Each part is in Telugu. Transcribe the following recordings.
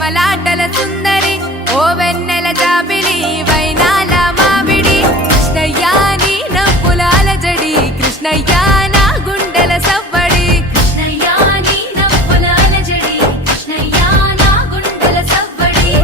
మలాటల సుందరి ఓ వెన్నెల జాబిలి వైనాల మామిడి కృష్ణయ్య నీ నవ్వులాల జడి కృష్ణయ్య నా గుండెల సవ్వడి కృష్ణయ్య నీ నవ్వులాల జడి కృష్ణయ్య నా గుండెల సవ్వడి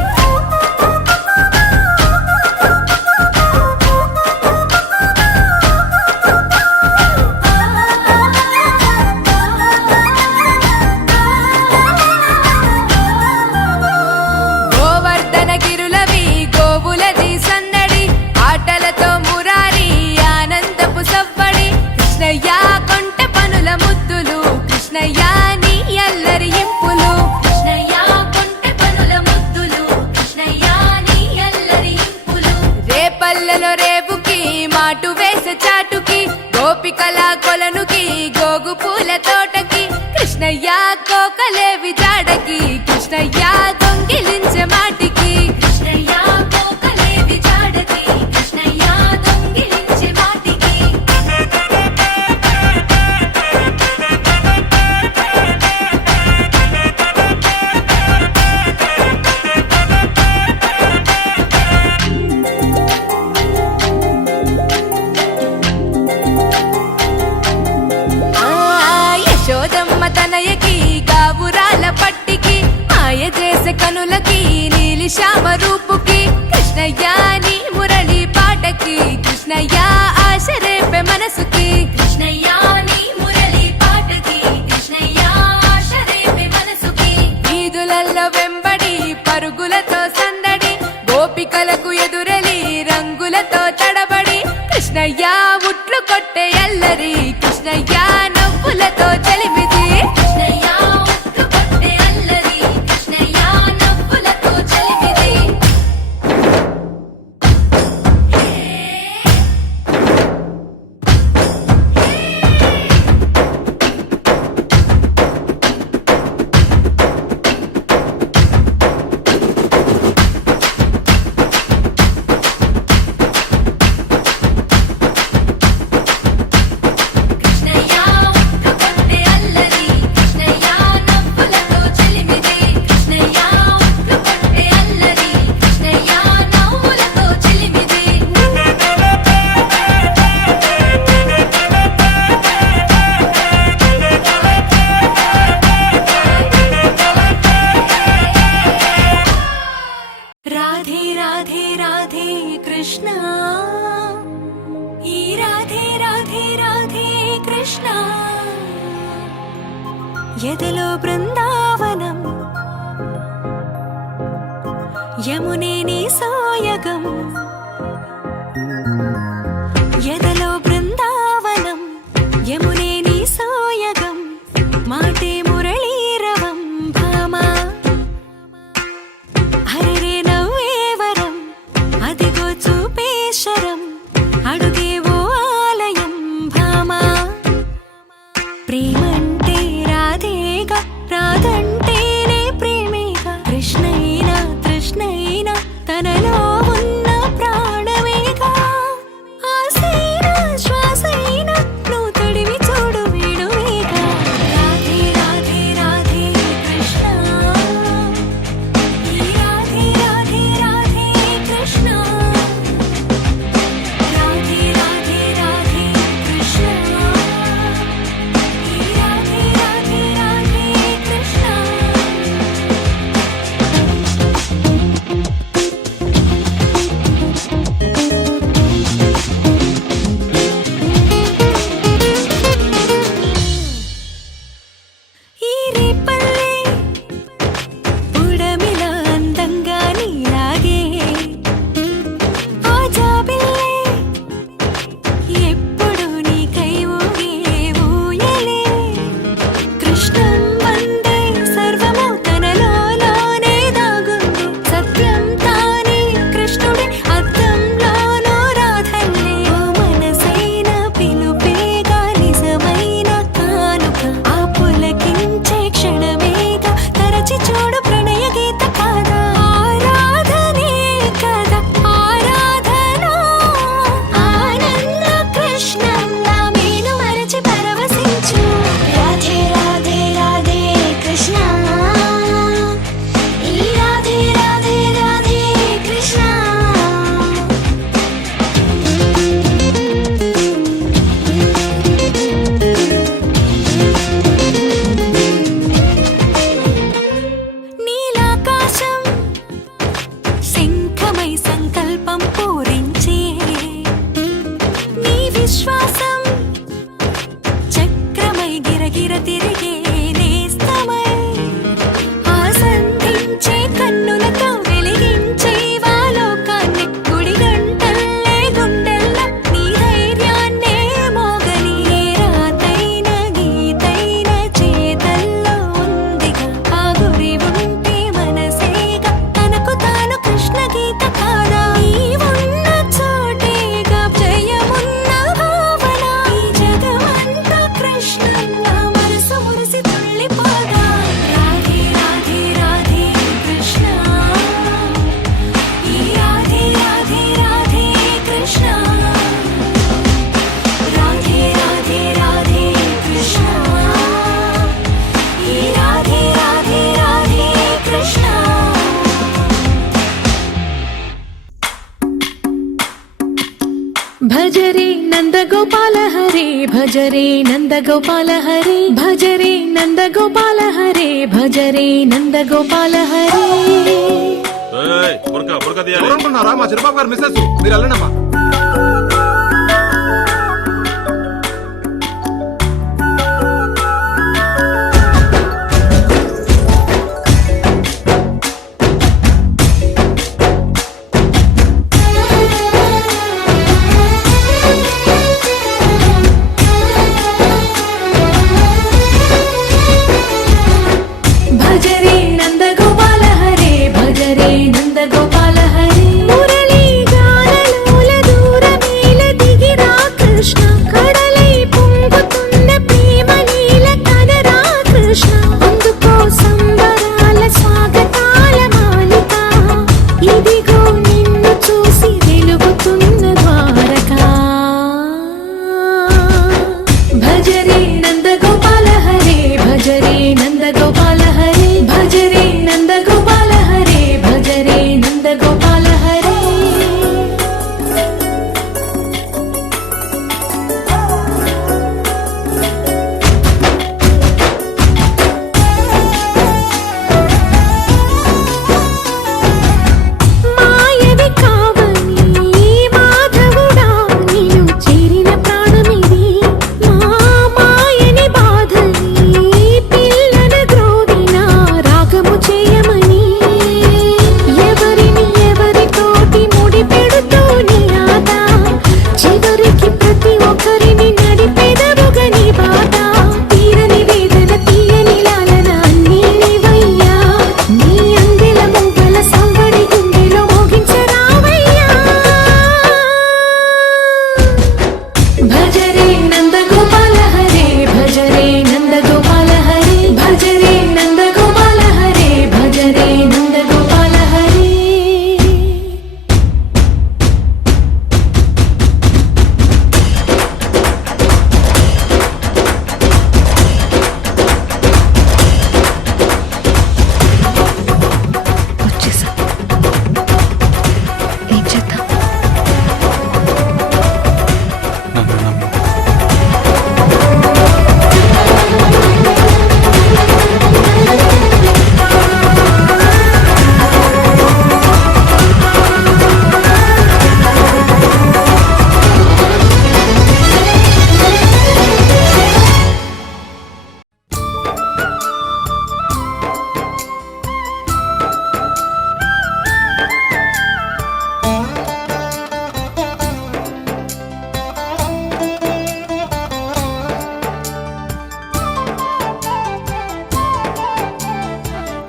కృష్ణయ్య కొంట పనుల ముద్దులు కృష్ణయ్య నీ అల్లరి ఇంపులు కృష్ణయ్య కొంట పనుల ముద్దులు కృష్ణయ్య నీ అల్లరి ఇంపులు రేపల్లెలో రేపుకి మాటు వేసే చాటుకి గోపికల కొలనుకి గోగు పూల తోటకి కృష్ణయ్య కోకలేవి జాడకి కృష్ణయ్య దొంగిలించే మాటికి కృష్ణయ్య కోకలేవి జాడకి కృష్ణయ్య దొంగిలించే మాటికి యశోదమ్మ తనయకి గావురాల పట్టికి మాయ చేసే కనులకి నీలి శ్యామ రూపుకి కృష్ణయ్య నీ మురళి పాటకి కృష్ణయ్య ఆశ రేపే మనసుకి కృష్ణయ్య నీ మురళి పాటకి కృష్ణయ్య ఆశ రేపే మనసుకి వీధులల్లో వెంబడి పరుగులతో సందడి గోపికలకు ఎదురలి రంగులతో తడబడి కృష్ణయ్య ఉట్లు కొట్టే అల్లరి కృష్ణయ్య నవ్వులతో చలిమిది కృష్ణయ్య ఉట్లు కొట్టే అల్లరి కృష్ణయ్య నవ్వులతో చలిమిది ఎదలో బృందావనం యమునే నీ సాయగం ఎదలో బృందావనం యమునే నీ సాయగం మాటే మురళీరవం భామా హరే నవ్వేవరం అదిగో చూపేశరం అడుగేవో ఆలయం భామా ప్రేమంటే రాధేగా రాధంటే నందగోపాల హరే భజరే నందగోపాల హరే భజరే నందగోపాల హరే భజరే నందగోపాల హరే. అనుకున్నారా మా చిరబాబు గారు మిస్సెస్ మీరు వెళ్ళండమ్మా. భజరే నందగోపాల హరే భజరే నందగోపాల హరే. మురళీ గానలోల దూరమేల దిగిరా కృష్ణ కడలై పొంగుతున్న ప్రేమ లీల కదరా కృష్ణ. అందుకో సంబరాల స్వాగతాల మాలిక ఇదిగో నిన్ను చూసి వెలుగుతున్న ద్వారకా. భజరే నందగోపాల హరే భజరే నందగోపాల హరే భజరే నందగోపాల హరే భజరే నందగోపాల హరే. మాయవి కావని మాధవుడా నిన్ను చేరిన ప్రాణమిది. మా మాయని బాధని పిల్లన గ్రోవిన రాగము చేయమని. ఎవరిని ఎవరితోటి ముడి పెడుతూ నీ ఆట చివరికి ప్రతి ఒక్కరిని నడిపెదవుగా నీ బాట. తీరని వేదన తీయని లాలన అన్నీ నీవయ్యా. నీ అందెల మొగ్గల సంవడి గుండెలో మోగించరావయ్యా. భజరే నందగోపాల హరే భజరే నందగోపాల హరే భజరే నందగోపాల హరే భజరే నందగోపాల హరే. వచ్చేసా ఏం చేద్దాం.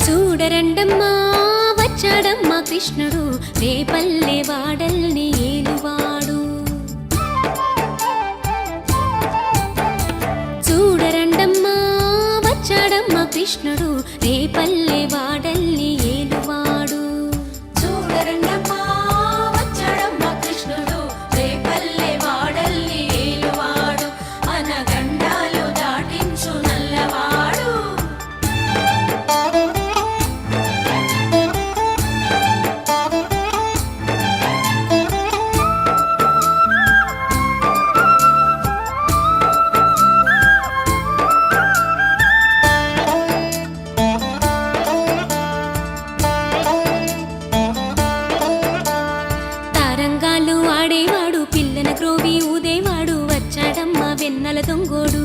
చూడరండమ్మా వచ్చాడమ్మా కృష్ణుడు రేపల్లె వాడల్ని ఏలువాడు. చూడరండమ్మా వచ్చాడమ్మా కృష్ణుడు రేపల్లె వాడల్ని ఏలువాడు. చూడరండమ్మా వచ్చాడమ్మా కృష్ణుడు రేపల్లె వాడల్ని ఏలువాడు. అనగండాలు దాటించు నల్లవాడు. తారంగాలు ఆడేవాడు పిల్లన క్రోవి ఊదేవాడు వచ్చాడమ్మా వెన్నెల దొంగోడు.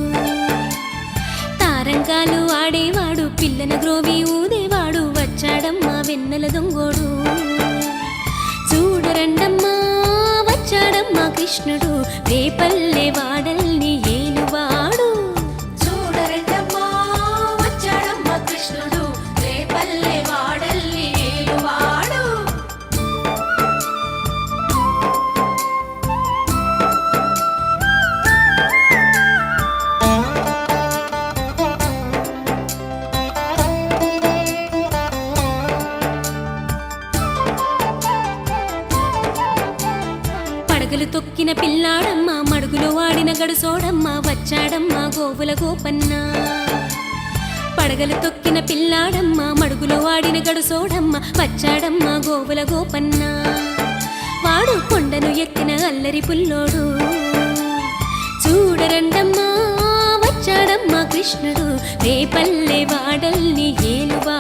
తారంగాలు ఆడేవాడు పిల్లన గ్రోవి ఊదేవాడు వచ్చాడమ్మా వెన్నెల దొంగోడు. చూడరండమ్మా వచ్చాడమ్మా కృష్ణుడు రేపల్లె వాడల్ని ఏలువాడు. చూడరండమ్మా వచ్చాడమ్మా కృష్ణుడు రేపల్లె వాడల్ని ఏలువాడు. పడగలు తొక్కిన పిల్లాడమ్మ మడుగులో వాడిన గడుసోడమ్మ వచ్చాడమ్మ గోవుల గోపన్న. పడగలు తొక్కిన పిల్లాడమ్మ మడుగులో వాడిన గడుసోడమ్మ వచ్చాడమ్మ గోవుల గోపన్న. వాడు కొండను ఎక్కిన అల్లరి పుల్లోడు. చూడరండమ్మా వచ్చాడమ్మా కృష్ణుడు రేపల్లె వాడల్ని ఏలువా